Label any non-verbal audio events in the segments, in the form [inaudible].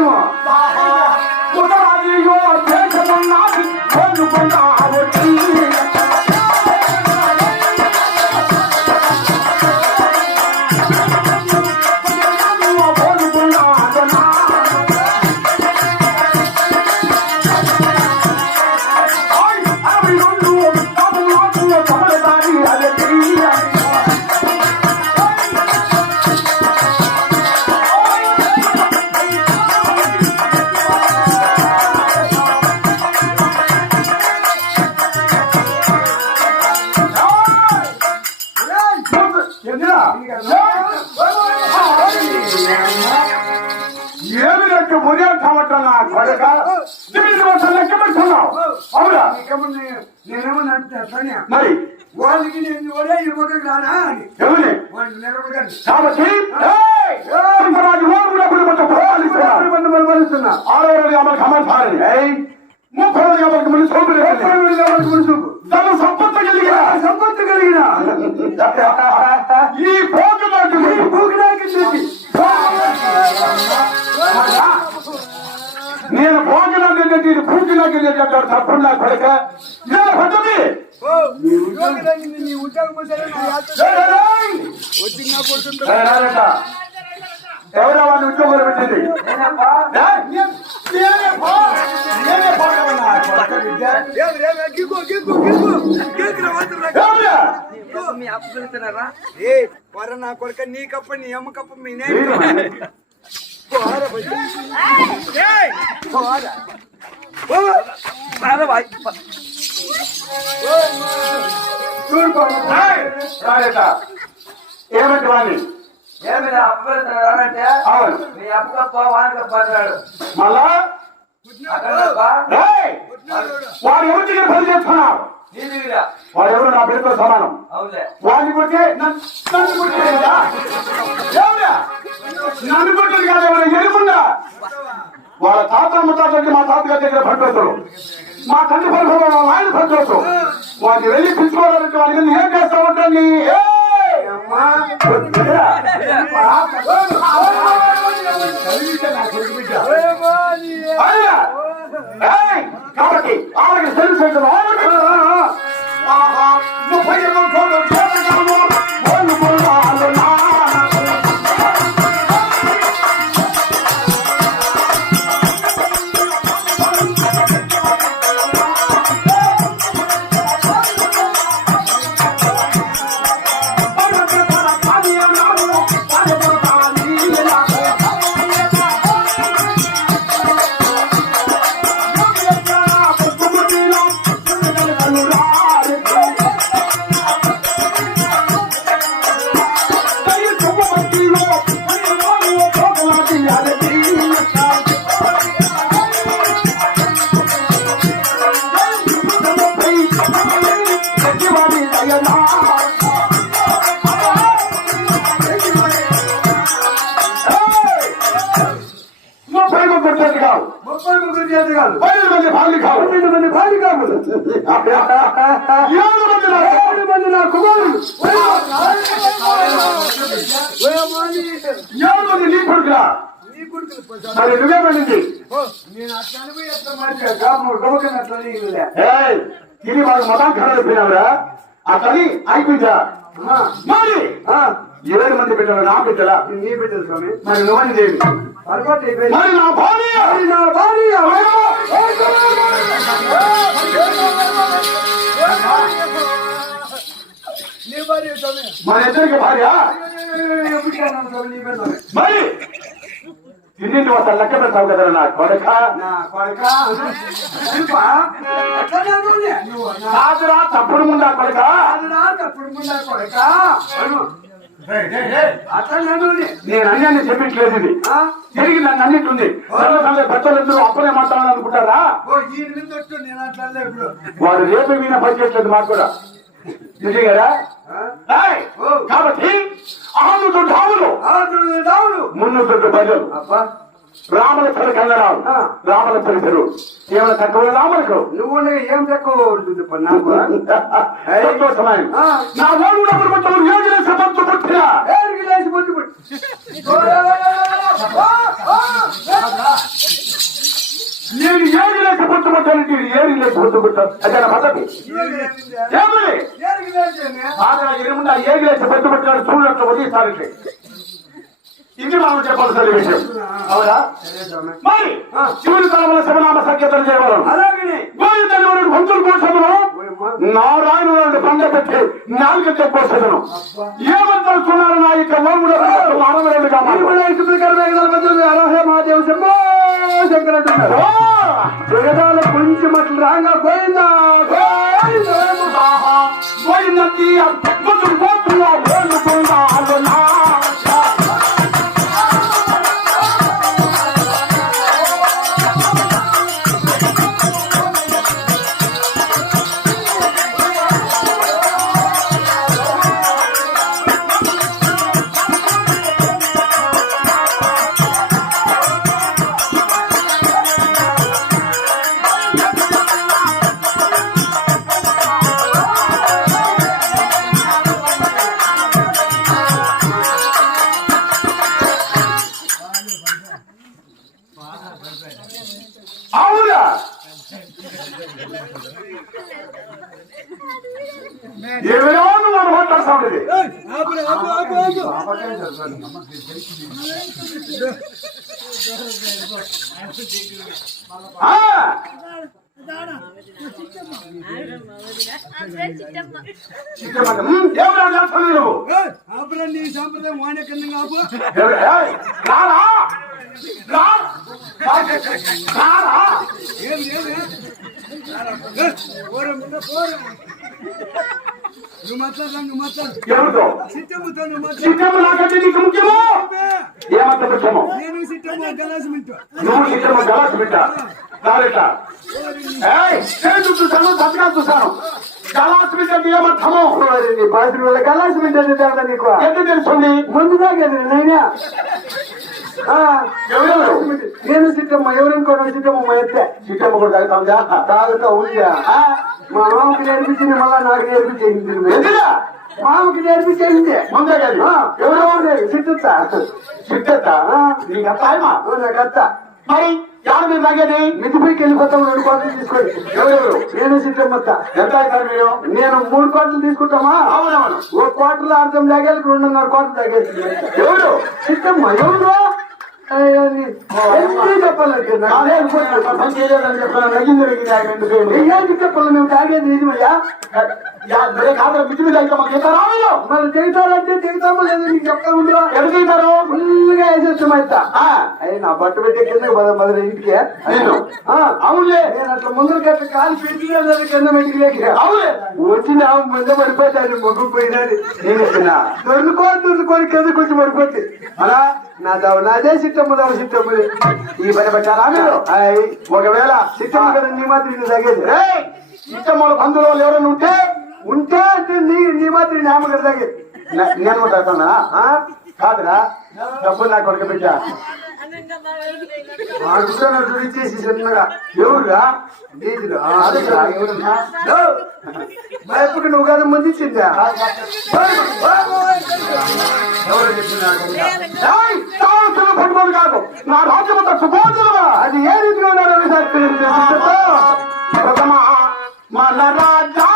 Come on. Bye. అన్నావు అవునా? నేనేమన్నా అంటున్నా మరి? వాళ్ళకి నేను కూడా ఇవ్వడం రానా అని. ఎవరి వాళ్ళు నిలబడకండి కాబట్టి ఆడవాళ్ళు అమలు అమలు సారని ముప్పై రోజులు కాబట్టి మళ్ళీ చూపు ముప్పై రోజులు కాబట్టి మళ్ళీ చూపు తన సంపత్తు కలిగిన సంపత్తు కలిగిన ఈ పోకు నాకు ఈ పోకు నాకు ఉద్యోగం. వెళ్ళేటట్టు తప్పుడు నాకు పడక ఇదే పద్ధతి ఎవరో వాళ్ళు ఉద్యోగాలు పెట్టింది? కొరక నీ కప్ప నీ అమ్మ కప్ప మీ నేను अरे भाई ఏమంటువాన్ని నేను మీరు అప్పంటే అవును మీ అప్ప పోవానికి పోతాడు మళ్ళా వాడు ఎవరి దగ్గర పని చేస్తున్నావు వాడు ఎవరు నా బిడ్డతో సమానం. వాడిని కొట్టే నన్ను కొట్టేదా నన్ను కొట్టేది కాదు ఎవరు ఎరుగుండా వాళ్ళ తాత ముత్తాతకి మా తాతగారి దగ్గర పంటోతులు మా తండ్రి పరిభవం ఆయన పంటోతు వాడిని వెళ్ళి పిలుచుకోవాలంటే వాడిని ఏం చేస్తా ఉంటాను కాబట్టి ఆమెకి తెలుసు నువ్వు ఏడు మంది నా ఏడు మంది నా కుమారులు ఏడు మంది నీ కొడుకులా? మరి నువ్వే పడింది. ఇది మాకు మతం కనబడిపోయినావురా ఆ తల్లి అయిపోయిందా మరి? ఏడు మంది పెట్టారు నా పెట్టాలా నీ పెట్టారు స్వామి. మరి నువ్వని దేవి? మరి మన ఇద్దరికి భార్య? మరి? ఇన్నింటి వస్తా లెక్క పెడతావు కదా నా కొడక? కాదురా తప్పుడు ముందా కొడక? తప్పుడు ముందా కొడక? నేను అన్యాన్ని చెప్పించలేదు ఇది. తిరిగి నన్ను అన్నింటుంది పెద్దలందరూ అప్పుడే మాట్లాడాలనుకుంటారా? వాడు రేపు మీద పనిచేయట్లేదు మాకు కూడా. చూసే కదా? కాబట్టి ఆముడు డాములు డాములు మున్నుడు ప్రజలు రాముల పరి కందరావు రాముల పరిసరు ఏమైనా తక్కువ రాములకు? నువ్వు ఏం తక్కువ నాకు [laughs] సంతోషమైన నా ఓడు నమ్మకం ఏడు లక్షల పంచు పుట్టినా ఏడు లక్షల పంచు పుట్టి ನೀನು ಏರಿಲೇಸಿ ಗೊತ್ತು ಬಿಟ್ಟಿರಿ ಏರಿಲೇಸಿ ಗೊತ್ತು ಬಿಟ್ಟ ಅದರ పద్ధతి ఏమని? బాగా ఎరుముండా ఏగిలేసి బొట్టు పెట్టాడు చూడట్లు వదిలిస్తారండి ఇది మనం చెప్పాల్సిన విషయం. అవునా? మరి శివుని కాలంలో శివనామ సంకేతం చేయగలం అలాగే గోవిందని వాడు భక్తులు కోసము నారాయణ వాడు పండ పెట్టి నాలుగంటే కోసము ఏమంటారు నా యొక్క లోముడు అరవై కావాలి శంకర అంటున్నారు. జగదాల కొంచెం అట్లా రాగా పోయిందా పోయిందండి అద్భుతం పోతున్నా వేడుకున్నాడు నీ సంప్రదాయం వాణ్య కింద కాపు ఎవరు- ఏయ్, రారా రా. రారా ఏం ఏమి పోరం పోరం నువ్వు మాట్లాడరా నువ్వు మాట్లాడు. ఎవరితో? సిట్టమ్ముతో నువ్వు మాట్లాడు. చిక్కమ్మ నాకంటే నీకు ముఖ్యము? ఏమంత ముఖ్యము? నేను సిట్టమ్మ గలాసమింటో. నువ్వు చిక్కమ్మ గలాసు బిడ్డ రాలేట ఏయ్ నేను చూశాను సత్గా చూశాను గలాసు బిడ్డ ఏమర్థము? నీ బాధ్యుల వల్ల గలాసమింట నీకు? ఎంత తెలుసుంది ముందుగా నేనే. ఎవరెవరు నేను సిట్టమ్మ ఎవరనుకోవడం సిట్టమ్మ మా ఎత్తే చిక్కమ్మ కూడా తాగుతాందా తాగుతా ఉందా మా మామకి నేర్పించింది మళ్ళా నాకు నేర్పించేసింది. ఎందుగా మామకి నేర్పించేసింది. ముందే కాదు ఎవరో సిట్టుతా చిట్టెత్త నీకు అత్తాయమా నాకు అత్త. మరి యాడ మీరు తాగేది మిద్దిపైకి వెళ్ళిపోతాం రెండు కోట్లు తీసుకోండి ఎవరెవరు? నేను సిట్టమ్మత్త ఎంత అవుతారు మీరు? నేను మూడు కోట్లు తీసుకుంటామా? అవునవును. ఓ క్వార్టర్ అర్థం తాగేది రెండున్నర కోట్లు ఎవరు సిట్టమ్మ ఎవరు? Amen. Amen. నాకు చెప్పాను. చెప్పాలి మేము తాగేది నిజమయ్యా కాదు, మిత్రులు అయితే మాకు ఎంత మరి తెగుతారంటే తెగుతామో లేదో నీకు చెప్తా ఉందా ఎంత ఫుల్గా వేసేస్తాం అయితే నా బట్ట పెట్టే కింద పద మొదలు ఇంటికి నేను. అవునులే నేను అట్లా ముందర కట్ట కాలు పెట్టి కింద ఇంటికి అవునులే వచ్చింది వచ్చిన ముందు పడిపోతాను మొగ్గు పోయినది నేను ఇస్తున్నా. దొరుకుకో దొరుకుని కింద కొంచెం పడిపోతుంది అలా నా దావు నాదే సిట్టమ్మ దావు సిట్టమ్మ ఈ పని పెట్టారా మీరు ఒకవేళ కదా నీ మాత్రం నీ తగ్గేది. ఏయ్, ఇష్టముల బంధువులు ఎవరైనా ఉంటే ఉంటే నీ నీ మాత్రం నీ తగ్గేది. నేను ఆ? కాదురా? డబ్బులు నాకు కొడకబెట్టా పెట్టా. ఆ కూర్చొని చిన్నగా ఎవరురా? డీజిల్ ఆ, నువ్వు కాదు ముందు ఇచ్చిందా? ఎవరు చెప్పినారు? ఏయ్, కాదు. నా రాజ్యమంతా సుబోధులుగా అది ఏ రీతిగా ఉన్నారో ప్రథమ మన రాజా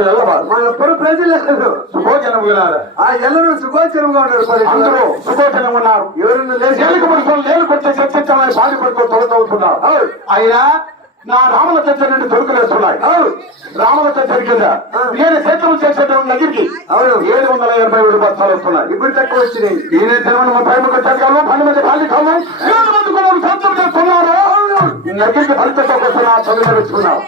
వెళ్ళవారు మన పుర ప్రజలు సుభోజనం ఆ ఎల్లరూ సుగోచరంగా ఉన్నారు అందరూ సుభోజనం ఉన్నారు. ఎవరన్నా లేచి చర్చించాలని బాధ తొలతవుతున్నారు అయినా నా రాముల చర్చ నుండి దొరుకులేస్తున్నాయి. రాముల చర్చ కింద నేను సేతులు చేసేటువంటి దగ్గరికి అవును. ఏడు వందల ఎనభై ఏడు బస్తాలు వస్తున్నాయి. ఇప్పుడు తక్కువ వచ్చినాయి. ఈయన తినమని ముప్పై ముప్పై చదివాను పది మంది ఖాళీ కావు ఏడు మంది కూడా సంతం చేస్తున్నారు. దగ్గరికి ఫలితంతో వస్తున్నా చదువు తెచ్చుకున్నావు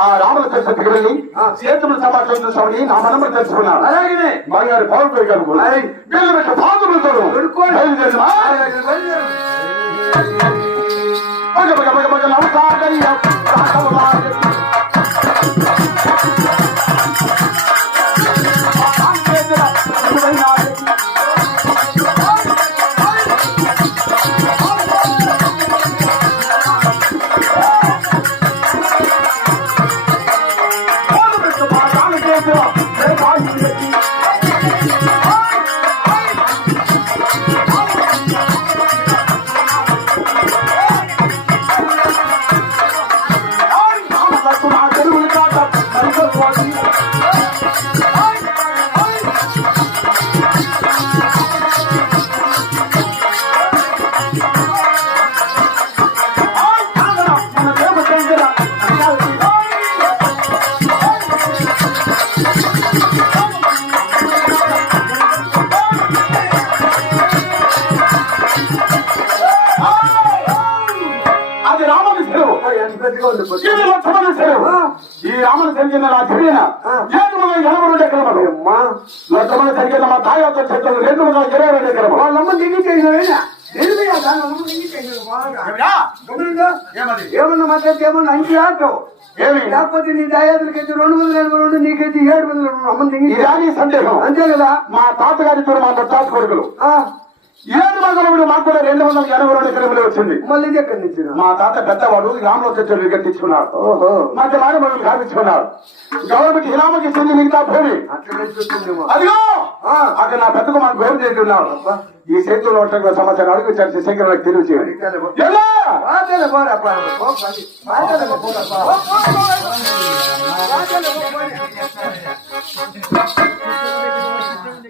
ఆ రాముల చర్చకి వెళ్ళి సేతులు సమాచారం చూసామని నా మనమ్మ తెలుసుకున్నాను అలాగనే. బంగారు పౌరు పోయి కనుక ఆయ్. వీళ్ళు పెట్ట పాత్రలు కొనుక్కోండి. చెట్లు రెండు వందల ఇరవై రెండు ఎకరములు వాళ్ళమ్మ దిగి చేసినవేనా ఎనిమిది దాని అమ్మ దిగి చేసినవి? బాగా. గమనిందా? ఏమన్నా మాట్లాడితే ఏమన్నా అంచి ఆటో లేకపోతే నీ దాయాదులకైతే రెండు వందల ఎనభై రెండు నీకైతే ఏడు వందల రెండు అమ్మ సందేహం? అంతే కదా? మా తాతగారి మా తాత కొడుకులు ఏడు వందల మాకు కూడా రెండు వందల ఎనభై రెండు ఎకరములు వచ్చింది మళ్ళీ ఎక్కడి నుంచి మా తాత పెద్దవాడు రాములో చెట్లు కట్టించుకున్నాడు ఓహో మధ్య మానవులు కాపించుకున్నాడు గవర్నమెంట్ ఇలామకి చెంది మిగతా భూమి అదిగో. అక్కడ నా పెద్దకు మన గౌరవ చేస్తున్నాడు ఈ చేతుల్లో ఉంటున్న సమాచారం అడుగు చర్చ శంకర్ తెలియచేయండి ఎలా